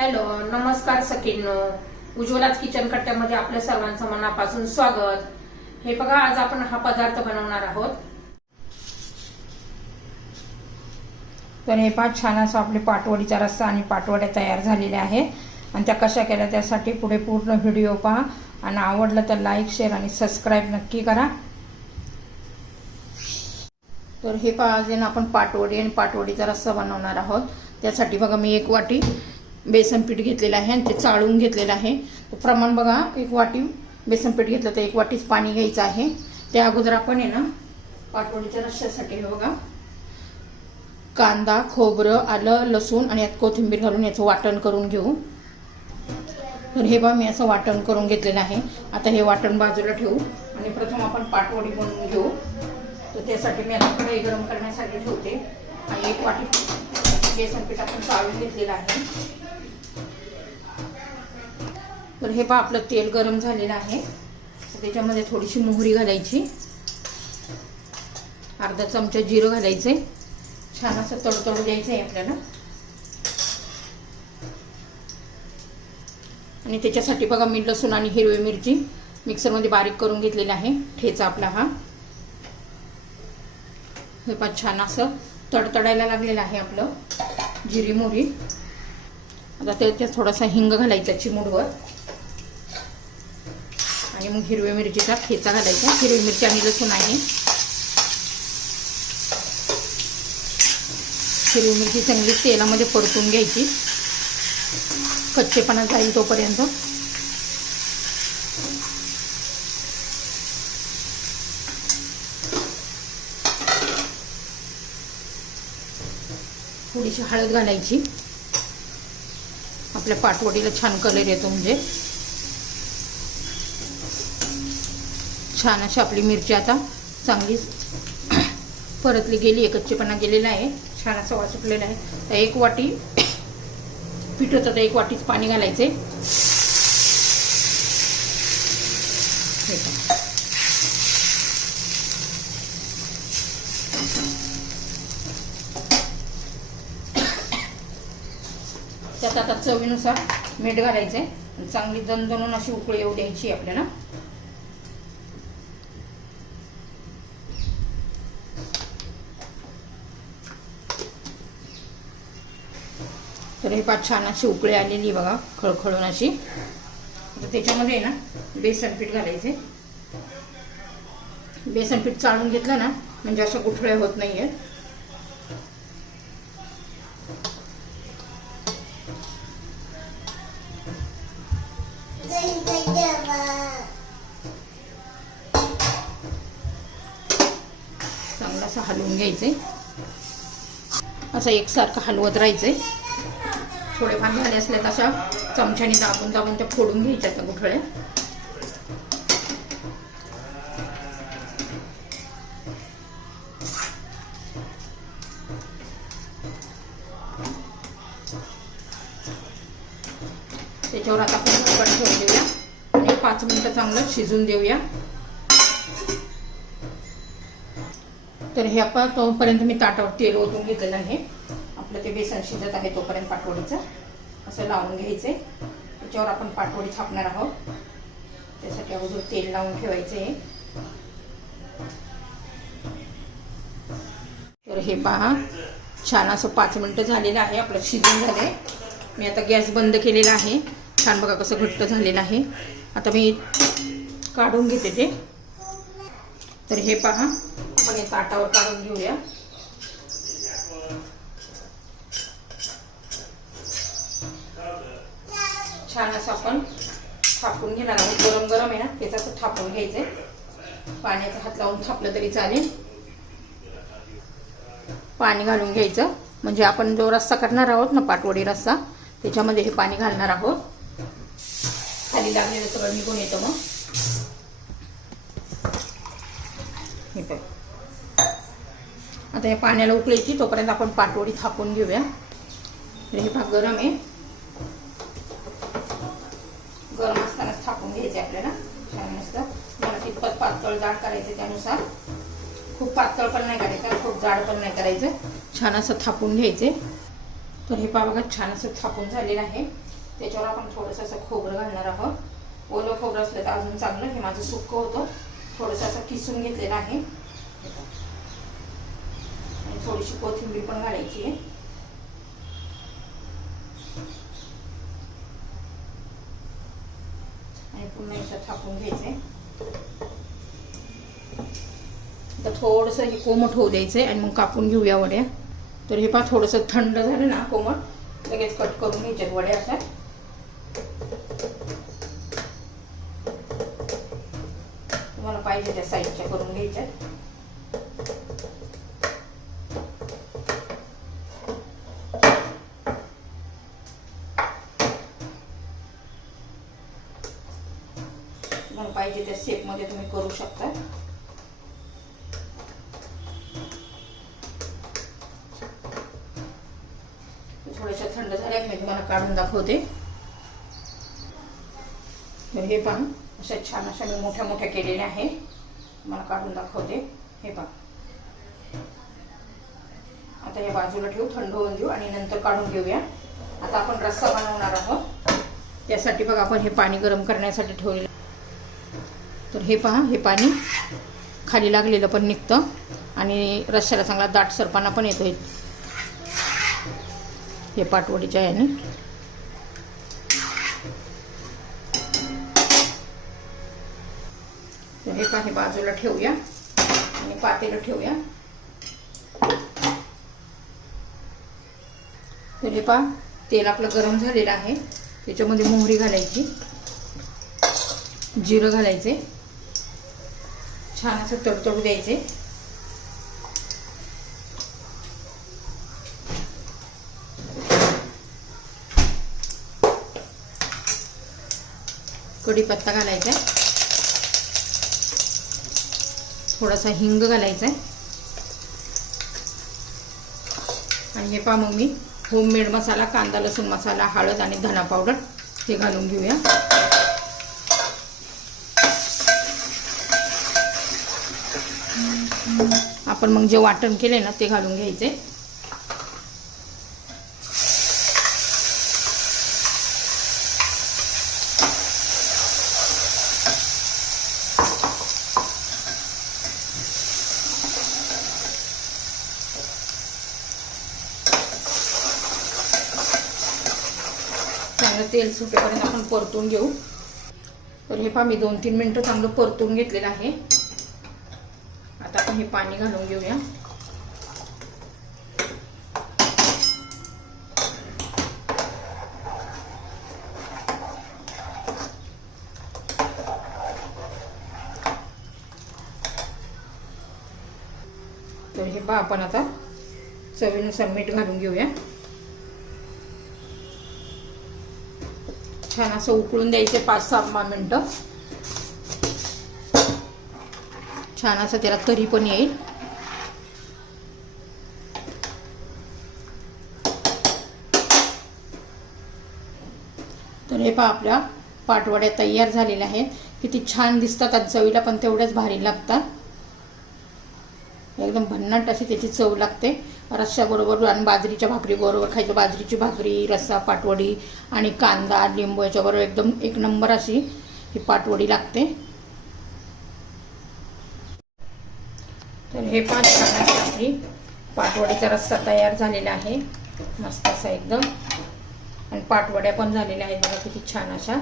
Hello, नमस्कार सखींनो. उज्ज्वलाच kitchen कट्ट्यामध्ये आपल्या सर्वांचं मनापासून स्वागत. हे बघा, आज आपण हा पदार्थ बनवणार आहोत. तर हे पाच छान असं आपले पाटवडीचा रस्सा आणि पाटवड्या तयार झालेल्या आहेत आणि त्या कशा केल्या त्यासाठी पुढे पूर्ण व्हिडिओ पहा आणि आवडलं तर लाईक, शेअर आणि सबस्क्राईब नक्की करा. तर हे पहा, आज आपण पाटवडी आणि पाटवडीचा रस्सा बनवणार आहोत. त्यासाठी बघा, मी 1 वाटी बेसन पीठ घेतलेलं आहे आणि ते चाळून घेतलेलं आहे. प्रमाण बघा, 1 वाटी बेसन पीठ घेतलं तर 1 वाटीच पाणी घ्यायचं आहे. त्या अगोदर आपण आहे ना, पाटवडीच्या रस्स्यासाठी हे बघा, कांदा, खोबरं, आलं, लसूण आणि यात कोथिंबीर घालून याचं वाटण करून घेऊ. तर हे बघा, मी असं वाटण करून घेतलेलं आहे. आता हे वाटण बाजूला ठेवू आणि प्रथम आपण पाटवडी बनवून घेऊ. तर त्यासाठी मी आता कढई गरम करण्यासाठी ठेवते आणि 1 वाटी बेसन पीठ आपण चाळून घेतलेलं आहे. तर हे पहा, आपलं तेल गरम झालेलं आहे. त्याच्यामध्ये थोडीशी मोहरी घालायची, अर्धा चमचा जिरं घालायचे. छान असं तडतडू द्यायचं आहे आपल्याला. आणि त्याच्यासाठी बघा, मी लसूण आणि हिरवी मिरची मिक्सरमध्ये बारीक करून घेतलेला आहे. ठेचा आपला हा. हे पहा, छान असं तडतडायला लागलेलं आहे आपलं जिरी मोहरी. आता त्याच्यात थोडासा हिंग घालायचा चिमूटभर आणि मग हिरव्या मिरचीचा ठेचा घालायचा. हिरवी मिरची आणि लसूण आहे. हिरवी मिरची चांगली तेलामध्ये परतून घ्यायची, कच्चेपणा जाईल तोपर्यंत. थोडीशी हळद घालायची, आपल्या पाटवडीला छान कलर येतो. म्हणजे छान अशी आपली मिरची आता चांगली परतली गेली आहे, कच्चेपणा गेलेला आहे, छान असा वास सुटलेला आहे. तर 1 वाटी पीठ होतं तर 1 वाटीच पाणी घालायचे. त्यात आता चवीनुसार मीठ घालायचंय. चांगली दणदणून अशी उकळी येऊ द्यायची आपल्याला. तर हे पाच छान अशी उकळी आलेली बघा, खळखळून अशी. तर त्याच्यामध्ये ना बेसन पीठ घालायचे. बेसन पीठ चाळून घेतलं ना म्हणजे अशा गुठळ्या होत नाहीये. चांगलं असं हलवून घ्यायचंय, असं एकसारखं हलवत राहायचंय. थोडेफार झाले असले तर अशा चमच्याने दाबून दाबून त्या फोडून घ्यायच्या त्या गुठळ्या. त्याच्यावर आता आपण झाकण ठेवून देऊया आणि 5 मिनिटं चांगलं शिजून देऊया. तर हे आपण तोपर्यंत मी ताटावर तेल ओतून घेतलेलं आहे. आपलं ते बेसन शिजत आहे तोपर्यंत पाटवडीचं असं लावून घ्यायचंय. त्याच्यावर आपण पाटवडी थापणार आहोत. त्यासाठी अगोदर तेल लावून ठेवायचे. तर हे पहा, छान असं 5 मिनिटं झालेलं आहे, आपलं शिजून झालंय. मी आता गॅस बंद केलेला आहे. छान बघा कसं घट्ट झालेलं आहे. आता मी काढून घेते ते. तर हे पहा, आपण हे ताटावर काढून घेऊया. छान असं आपण थापून घेणार आहोत. गरम गरम आहे ना, त्याचं असं थापून घ्यायचंय. पाण्याचा हात लावून थापलं तरी चालेल. पाणी घालून घ्यायचं म्हणजे आपण जो रस्सा करणार आहोत ना, पाटवडी रस्सा, त्याच्यामध्ये हे पाणी घालणार आहोत. खाली लागलेलं सगळं निघून येतं मग. हे बघ, आता या पाण्याला उकळायची तोपर्यंत आपण पाटवडी थापून घेऊया. हे भाग गरम आहे, गरम असतानाच थापून घ्यायचे आपल्याला. छान मस्त. मला कितपत पातळ जाड करायचं त्यानुसार. खूप पातळ पण नाही करायचं, खूप जाड पण नाही करायचं. छान असं थापून घ्यायचे. तर हे पहा बघा, छान असं थापून झालेलं आहे. त्याच्यावर आपण थोडंसं असं खोबरं घालणार आहोत. ओलं खोबरं असलं तर अजून चांगलं. हे माझं सुक्कं होतं, थोडंसं असं किसून घेतलेलं आहे. आणि थोडीशी कोथिंबीर पण घालायची आहे. आणि पुन्हा याच्यात थापून घ्यायचंय. आता थोडंसं हे कोमट होऊ द्यायचंय आणि मग कापून घेऊया वड्या. तर हे पहा थोडंसं थंड झालं ना कोमट, लगेच कट करून घ्यायच्यात वड्या अशा. तुम्हाला पाहिजे त्या साईजच्या करून घ्यायच्यात. तुम्हाला पाहिजे त्या शेप मध्ये तुम्ही करू शकता. थोड्याशा थंड झाल्या मी तुम्हाला काढून दाखवते. तर हे पहा अशा छान अशा मी मोठ्या मोठ्या केलेल्या आहे. तुम्हाला काढून दाखवते. हे पहा आता हे बाजूला ठेवू, थंड होऊन देऊ आणि नंतर काढून घेऊया. आता आपण रस्सा बनवणार आहोत. त्यासाठी बघा आपण हे पाणी गरम करण्यासाठी ठेवलेलं. तर हे पहा हे पाणी खाली लागलेलं पण निघतं आणि रस्स्याला चांगला दाटसरपणा पण येतो हे पाटवडीच्या याने. तर हे पहा हे बाजूला ठेवूया आणि पातेलं ठेवूया. तर हे पहा तेल आपलं गरम झालेलं आहे. त्याच्यामध्ये मोहरी घालायची, जिरं घालायचे, छान असं तडतडू द्यायचे. कढीपत्ता घालायचा, थोडासा हिंग घालायचा आणि हे पहा मग मी होममेड मसाला, कांदा लसूण मसाला, हळद आणि धना पावडर हे घालून घेऊया. आपण मग जे वाटण केले ना ते घालून घ्यायचे. चांगलं तेल सुटेपर्यंत आपण परतून घेऊ. तर हे पहा मी 2-3 मिनिटं चांगलं परतून घेतलेलं आहे. आता आपण हे पाणी घालून घेऊया. तर हे पहा आपण आता चवीनुसार मीठ घालून घेऊया. छान असं उकळून द्यायचे 5-6 मिनिटं. छान असं त्याला तरी पण येईल. तर हे पहा आपल्या पाटवड्या तयार झालेल्या आहेत. किती छान दिसतात आणि चवीला पण तेवढ्याच भारी लागतात. एकदम भन्नाट अशी त्याची चव लागते. रस्स्याबरोबर आणि बाजरीच्या भाकरी बरोबर खायचं. बाजरीची भाकरी, रस्सा, पाटवडी आणि कांदा लिंबू याच्याबरोबर एकदम एक नंबर अशी ही पाटवडी लागते. तर हे छान अशी पाटवडीचा रस्सा तयार झालेला आहे. मस्त असा एकदम. आणि पाटवड्या पण झालेल्या आहेत बघा किती छान अशा.